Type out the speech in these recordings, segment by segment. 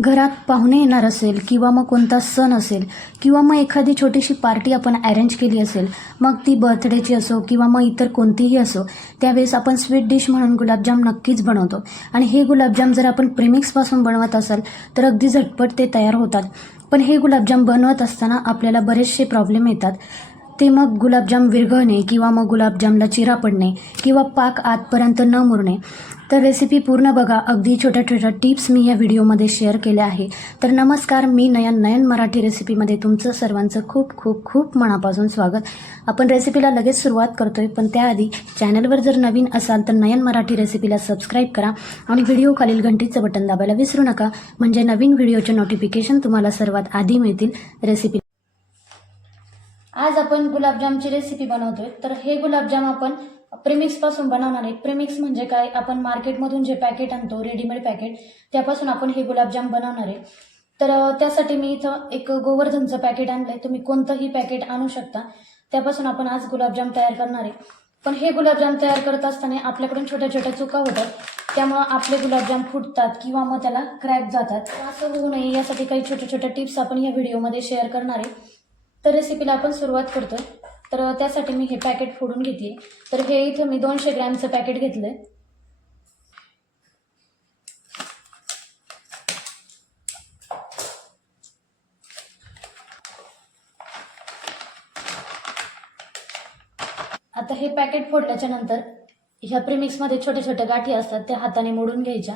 घरात पाहुणे येणार असेल किंवा मग कोणता सण असेल किंवा मग एखादी छोटीशी पार्टी आपण अरेंज केली असेल मग ती बर्थडेची असो किंवा मग इतर कोणतीही असो त्यावेळेस आपण स्वीट डिश म्हणून गुलाबजाम नक्कीच बनवतो. आणि हे गुलाबजाम जर आपण प्रिमिक्सपासून बनवत असाल तर अगदी झटपट ते तयार होतात. पण हे गुलाबजाम बनवत असताना आपल्याला बरेचसे प्रॉब्लेम येतात. ते मग गुलाबजाम विरघळणे किंवा मग गुलाबजामला चिरा पडणे किंवा पाक आतपर्यंत न मुरणे. तर रेसिपी पूर्ण बघा. अगदी छोट्या छोट्या टिप्स मी या व्हिडिओमध्ये शेअर केल्या आहे. तर नमस्कार मी नयन. नयन मराठी रेसिपीमध्ये तुमचं सर्वांचं खूप खूप खूप मनापासून स्वागत. आपण रेसिपीला लगेच सुरुवात करतोय पण त्याआधी चॅनलवर जर नवीन असाल तर नयन मराठी रेसिपीला सबस्क्राईब करा आणि व्हिडिओ खालील घंटीचं बटन दाबायला विसरू नका. म्हणजे नवीन व्हिडिओचे नोटिफिकेशन तुम्हाला सर्वात आधी मिळतील रेसिपी आपण गुलाबजामची रेसिपी बनवतोय तर हे गुलाबजाम आपण प्रेमिक्सपासून बनवणार आहे. प्रेमिक्स म्हणजे काय? आपण मार्केटमधून जे पॅकेट आणतो रेडीमेड पॅकेट त्यापासून आपण हे गुलाबजाम बनवणार आहे. तर त्यासाठी मी इथं एक गोवर्धनचं पॅकेट आणलंय. तुम्ही कोणतंही पॅकेट आणू शकता. त्यापासून आपण आज गुलाबजाम तयार करणार आहे. पण हे गुलाबजाम तयार करत असताना आपल्याकडून छोट्या छोट्या चुका होतात. त्यामुळं आपले गुलाबजाम फुटतात किंवा मग त्याला क्रॅक जातात. असं होऊ नये यासाठी काही छोट्या छोट्या टिप्स आपण या व्हिडिओमध्ये शेअर करणार आहे. तर रेसिपीला आपण सुरुवात करतोय. तर त्यासाठी मी हे पॅकेट फोडून घेते तर हे इथं मी दोनशे ग्रॅमचं पॅकेट घेतलंय. आता हे पॅकेट फोडल्याच्या नंतर ह्या प्रिमिक्समध्ये छोट्या छोट्या गाठी असतात त्या हाताने मोडून घ्यायच्या.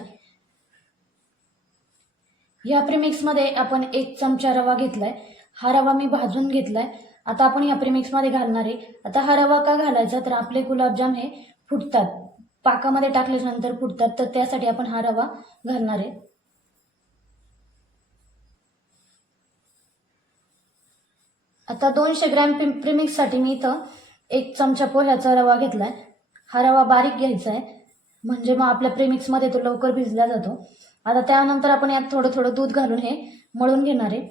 ह्या प्रिमिक्समध्ये आपण एक चमचा रवा घेतलाय. हा रवा मी भाजून घेतलाय. आता आपण या प्रिमिक्समध्ये घालणार आहे. आता हा रवा का घालायचा तर आपले गुलाबजाम हे फुटतात. पाकामध्ये टाकल्यानंतर फुटतात. तर त्यासाठी आपण हा रवा घालणार आहे. आता दोनशे ग्रॅम पि प्रिमिक्ससाठी मी इथं एक चमचा पोह्याचा रवा घेतलाय. हा रवा बारीक घ्यायचा आहे. म्हणजे मग आपल्या प्रिमिक्समध्ये तो लवकर भिजला जातो. आता त्यानंतर आपण यात थोडं थोडं दूध घालून हे मळून घेणार आहे.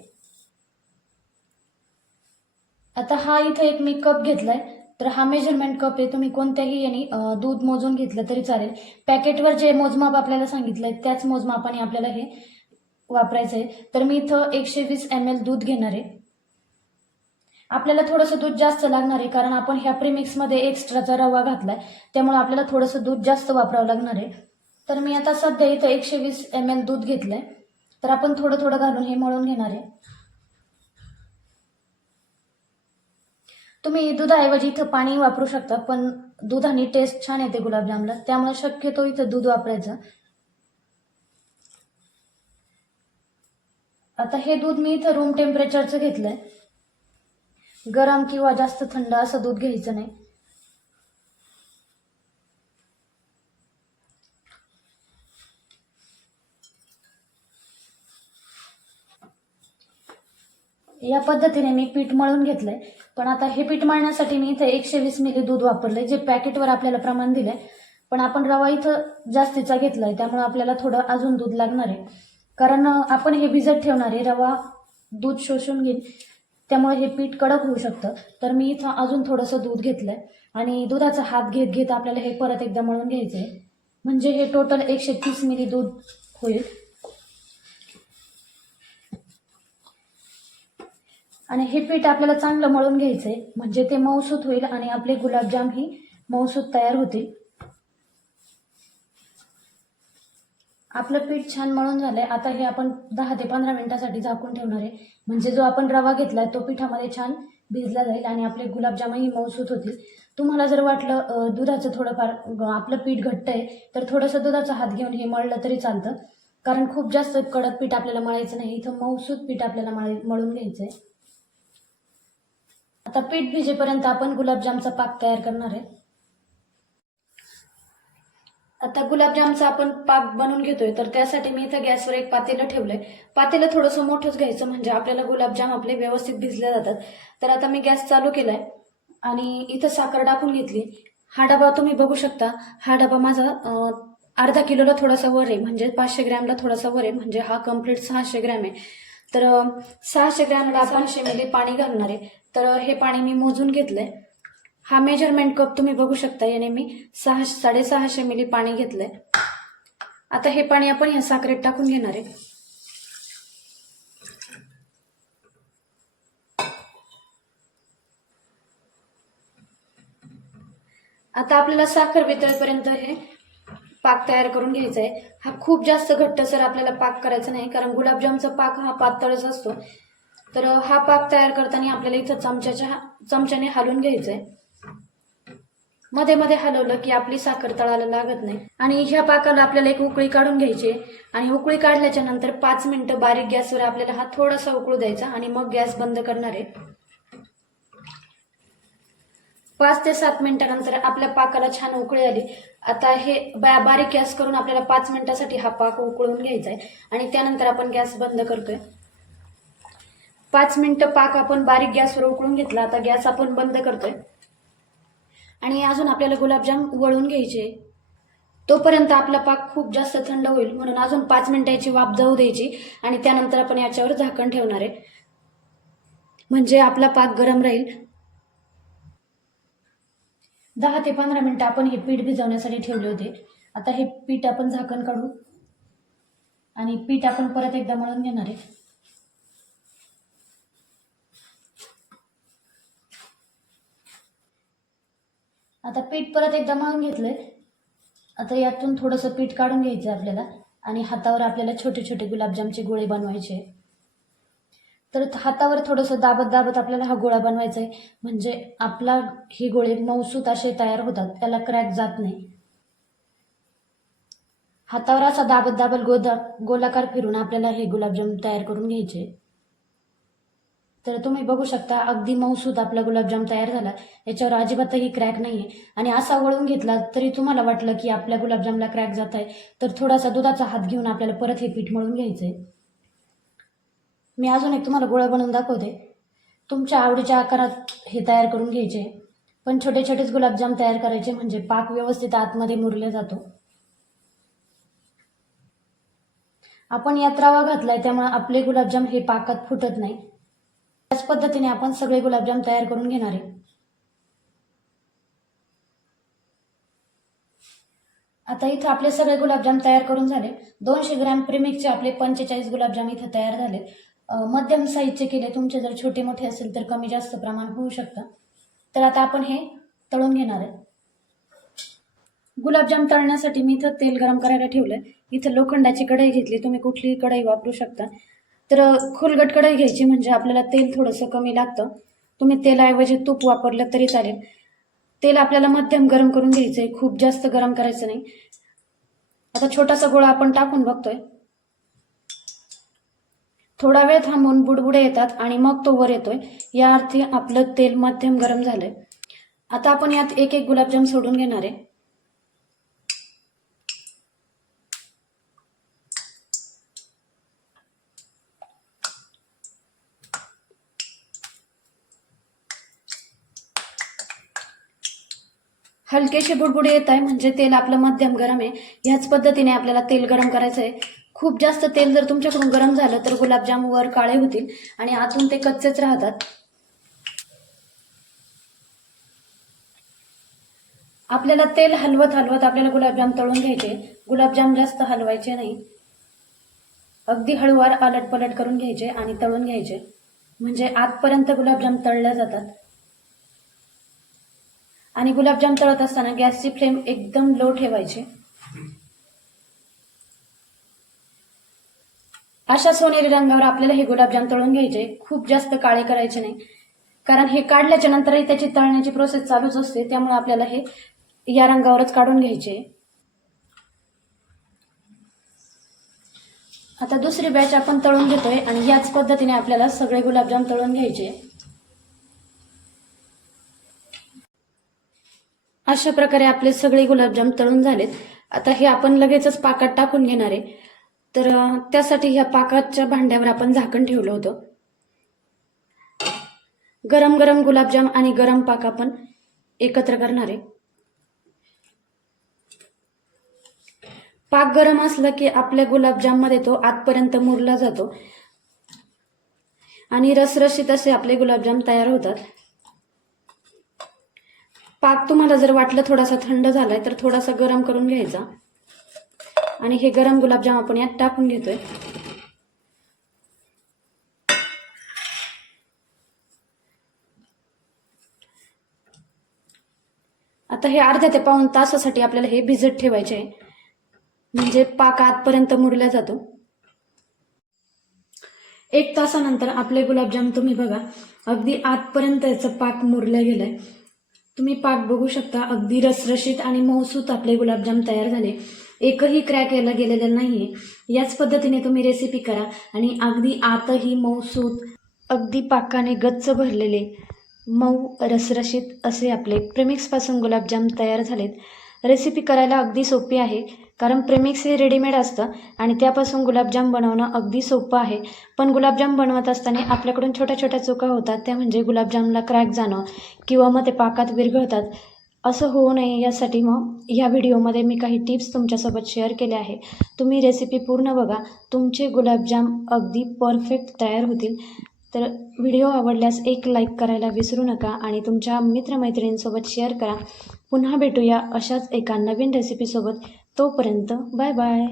आता हा इथे एक मी कप घेतलाय. तर हा मेजरमेंट कप आहे. तुम्ही कोणत्याही याने दूध मोजून घेतलं तरी चालेल. पॅकेटवर जे मोजमाप आपल्याला सांगितलंय त्याच मोजमापाने आपल्याला हे वापरायचं आहे तर मी इथं एकशे वीस एम एल दूध घेणार आहे. आपल्याला थोडंसं दूध जास्त लागणार आहे कारण आपण ह्या प्रीमिक्समध्ये एक्स्ट्राचा रवा घातलाय. त्यामुळे आपल्याला थोडंसं दूध जास्त वापरावं लागणार आहे. तर मी आता सध्या इथं एकशे वीस एम एल दूध घेतलंय. तर आपण थोडं थोडं घालून हे मळून घेणार आहे. तुम्ही दुधाऐवजी इथं पाणी वापरू शकता पण दुधाने टेस्ट छान येते गुलाबजामला. त्यामुळे शक्यतो इथं दूध वापरायचं. आता हे दूध मी इथं रूम टेम्परेचरचं घेतलंय. गरम किंवा जास्त थंड असं दूध घ्यायचं नाही. या पद्धतीने मी पीठ मळून घेतलंय. पण आता हे पीठ मळण्यासाठी मी इथं एकशे वीस मिली दूध वापरलंय जे पॅकेटवर आपल्याला प्रमाण दिलंय. पण आपण रवा इथं जास्तीचा घेतलाय त्यामुळे आपल्याला थोडं अजून दूध लागणार आहे. कारण आपण हे भिजत ठेवणार आहे रवा दूध शोषून घेईल त्यामुळे हे पीठ कडक होऊ शकतं. तर मी इथं अजून थोडंसं दूध घेतलंय आणि दुधाचा हात घेत घेत आपल्याला हे परत एकदा मळून घ्यायचं आहे म्हणजे हे टोटल एकशे तीस मिली दूध होईल. आणि हे पीठ आपल्याला चांगलं मळून घ्यायचंय. म्हणजे ते मऊसूत होईल आणि आपले गुलाबजाम ही मऊसूत तयार होतील. आपलं पीठ छान मळून झालंय. आता हे आपण दहा ते पंधरा मिनिटासाठी झाकून ठेवणार आहे. म्हणजे जो आपण रवा घेतलाय तो पिठामध्ये छान भिजला जाईल आणि आपले गुलाबजामही मऊसूत होतील. तुम्हाला जर वाटलं दुधाचं थोडंफार आपलं पीठ घट्ट आहे तर थोडंसं दुधाचा हात घेऊन हे मळलं तरी चालतं. कारण खूप जास्त कडक पीठ आपल्याला मळायचं नाही. इथं मऊसूत पीठ आपल्याला मळ मळून आहे आता पीठ भिजेपर्यंत आपण गुलाबजामचा पाक तयार करणार आहे. आता गुलाबजामचा आपण पाक बनवून घेतोय तर त्यासाठी मी इथं गॅसवर एक पातेलं ठेवलंय. पातेलं थोडंसं मोठंच घ्यायचं म्हणजे आपल्याला गुलाबजाम आपले व्यवस्थित भिजले जातात. तर आता मी गॅस चालू केलाय आणि इथं साखर टाकून घेतली. हा डबा तुम्ही बघू शकता. हा डबा माझा अर्धा किलोला थोडासा वर आहे म्हणजे पाचशे ग्रॅमला थोडासा वर आहे म्हणजे हा कंप्लीट सहाशे ग्रॅम आहे. तर सहाशे ग्रॅमला आपण मिली पाणी घालणार आहे. तर हे पाणी मी मोजून घेतलंय. हा मेजरमेंट कप तुम्ही बघू शकता याने मी सहा साडेसहाशे मिली पाणी घेतलंय. आता हे पाणी आपण ह्या साखरेत टाकून घेणार आहे. आता आपल्याला साखर वितळेपर्यंत हे पाक तयार करून घ्यायचा आहे हा खूप जास्त घट्ट सर आपल्याला पाक करायचा नाही कारण गुलाबजामचा पाक हा पातळच असतो. तर हा पाक तयार करताना आपल्याला इथं चमच्याच्या चमच्याने हलवून घ्यायचं आहे मध्ये मध्ये हलवलं की आपली साखर तळाला लागत नाही. आणि ह्या पाकाला आपल्याला एक उकळी काढून घ्यायची आहे. आणि उकळी काढल्याच्या नंतर पाच मिनिटं बारीक गॅसवर आपल्याला हा थोडासा उकळू द्यायचा आणि मग गॅस बंद करणार आहे. पाच ते सात मिनिटानंतर आपल्या पाकाला छान उकळी आली. आता हे बा- बारीक गॅस करून आपल्याला पाच मिनिटासाठी हा पाक उकळून घ्यायचा आहे. आणि त्यानंतर आपण गॅस बंद करतोय. पाच मिनिटं पाक आपण बारीक गॅसवर उकळून घेतला आता गॅस आपण बंद करतोय. आणि अजून आपल्याला गुलाबजाम वळून घ्यायचे. तोपर्यंत आपला पाक खूप जास्त थंड होईल म्हणून अजून पाच मिनिटाची वाफ जाऊ द्यायची आणि त्यानंतर आपण याच्यावर झाकण ठेवणार आहे. म्हणजे आपला पाक गरम राहील. दहा ते पंधरा मिनिटं आपण हे पीठ भिजवण्यासाठी ठेवले होते. आता हे पीठ आपण झाकण काढू. आणि पीठ आपण परत एकदा मळून घेणार आहे. आता पीठ परत एकदा मळून घेतलंय. आता यातून थोडंसं पीठ काढून घ्यायचं आहे आपल्याला. आणि हातावर आपल्याला छोटे छोटे गुलाबजामचे गोळे बनवायचे. तर हातावर थोडंसं दाबत दाबत आपल्याला हा गोळा बनवायचा आहे म्हणजे आपला हे गोळे मऊसूत असे तयार होतात. त्याला क्रॅक जात नाही. हातावर असा दाबत दाबत गोदा गोलाकार फिरून आपल्याला हे गुलाबजाम तयार करून घ्यायचे. तर तुम्ही बघू शकता अगदी मऊसूद आपला गुलाबजाम तयार झाला. याच्यावर अजिबातही क्रॅक नाही आहे आणि असा वळून घेतला तरी तुम्हाला वाटलं की आपल्या गुलाबजामला क्रॅक जात आहे. तर थोडासा दुधाचा हात घेऊन आपल्याला परत हे पीठ मळून घ्यायचं आहे मी अजून एक तुम्हाला गोळा बनवून दाखवते. तुमच्या आवडीच्या आकारात हे तयार करून घ्यायचे. पण छोटे छोटेच गुलाबजाम तयार करायचे म्हणजे पाक व्यवस्थित आतमध्ये मुरला जातो. आपण यात रवा घातलाय त्यामुळे आपले गुलाबजाम हे पाकात फुटत नाही. त्याच पद्धतीने आपण सगळे गुलाबजाम तयार करून घेणार आहे. आता इथं आपले सगळे गुलाबजाम तयार करून झाले. दोनशे ग्रॅम प्रेमिकचे आपले पंचेचाळीस गुलाबजाम इथं तयार झाले मध्यम साईजचे केले. तुमचे जर छोटे मोठे असेल तर कमी जास्त प्रमाण होऊ शकतं. तर आता आपण हे तळून घेणार आहे. गुलाबजाम तळण्यासाठी मी इथं तेल गरम करायला ठेवलंय. इथं लोखंडाची कढई घेतली. तुम्ही कुठलीही कढई वापरू शकता. तर खोलगट कढई घ्यायची म्हणजे आपल्याला तेल थोडंसं कमी लागतं. तुम्ही तेलाऐवजी तूप वापरलं तरी चालेल. तेल आपल्याला मध्यम गरम करून घ्यायचंय खूप जास्त गरम करायचं नाही. आता छोटासा गोळा आपण टाकून बघतोय. थोडा वेळ थांबून बुडबुडे येतात आणि मग तो वर येतोय. या अर्थी आपलं तेल मध्यम गरम झालंय. आता आपण यात एक एक गुलाबजाम सोडून घेणार आहे. हलकेसे बुडबुडे येत आहे म्हणजे तेल आपलं मध्यम गरम आहे. ह्याच पद्धतीने आपल्याला तेल गरम करायचं आहे खूप जास्त तेल जर तुमच्याकडून गरम झालं तर गुलाबजाम वर काळे होतील आणि आतून ते कच्चेच राहतात. आपल्याला तेल हलवत हलवत आपल्याला गुलाबजाम तळून घ्यायचे. गुलाबजाम जास्त हलवायचे नाही. अगदी हळूवार आलट पलट करून घ्यायचे आणि तळून घ्यायचे. म्हणजे आतपर्यंत गुलाबजाम तळल्या जातात. आणि गुलाबजाम तळत असताना गॅसची फ्लेम एकदम लो ठेवायची. अशा सोनेरी रंगावर आपल्याला हे गुलाबजाम तळून घ्यायचे. खूप जास्त काळे करायचे नाही. कारण हे काढल्याच्या नंतरही त्याची तळण्याची प्रोसेस चालूच असते. त्यामुळे आपल्याला हे या रंगावरच काढून घ्यायचे. आता दुसरी बॅच आपण तळून घेतोय आणि याच पद्धतीने आपल्याला सगळे गुलाबजाम तळून घ्यायचे. अशा प्रकारे आपले सगळे गुलाबजाम तळून झालेत. आता हे आपण लगेचच पाकात टाकून घेणार आहे. तर त्यासाठी ह्या पाकाच्या भांड्यावर आपण झाकण ठेवलं होतं. गरम गरम गुलाबजाम आणि गरम पाक आपण एकत्र करणार आहे. पाक गरम असला की आपल्या गुलाबजाममध्ये तो आतपर्यंत मुरला जातो. आणि रसरशीत असे आपले गुलाबजाम तयार होतात. पाक तुम्हाला जर वाटलं थोडासा थंड झालाय तर थोडासा गरम करून घ्यायचा. आणि हे गरम गुलाबजाम आपण यात टाकून घेतोय. आता हे अर्ध्या ते पाऊण तासासाठी आपल्याला हे भिजत ठेवायचे आहे. म्हणजे पाक आतपर्यंत मुरला जातो. एक तासानंतर आपले गुलाबजाम तुम्ही बघा अगदी आतपर्यंत याचा पाक मुरला गेलाय. तुम्ही पाक बघू शकता अगदी रसरशीत आणि मऊसूत आपले गुलाबजाम तयार झाले. एकही क्रॅक यायला गेलेलं नाहीये. याच पद्धतीने तुम्ही रेसिपी करा आणि अगदी आतही मऊसूत अगदी पाकाने गच्च भरलेले मऊ रसरशीत असे आपले प्रेमिक्सपासून गुलाबजाम तयार झालेत. रेसिपी करायला अगदी सोपी आहे. कारण प्रेमिक्स हे रेडीमेड असतं आणि त्यापासून गुलाबजाम बनवणं अगदी सोपं आहे. पण गुलाबजाम बनवत असताना आपल्याकडून छोट्या छोट्या चुका होतात त्या म्हणजे गुलाबजामला क्रॅक जाणं किंवा मग ते पाकात विरघळतात. असं होऊ नये यासाठी मग ह्या व्हिडिओमध्ये मी काही टिप्स तुमच्यासोबत शेअर केल्या आहे. तुम्ही रेसिपी पूर्ण बघा. तुमचे गुलाबजाम अगदी परफेक्ट तयार होतील. तर व्हिडिओ आवडल्यास एक लाईक करायला विसरू नका आणि तुमच्या मित्रमैत्रिणींसोबत शेअर करा. पुन्हा भेटूया अशाच एका नवीन रेसिपीसोबत तोपर्यंत बाय बाय.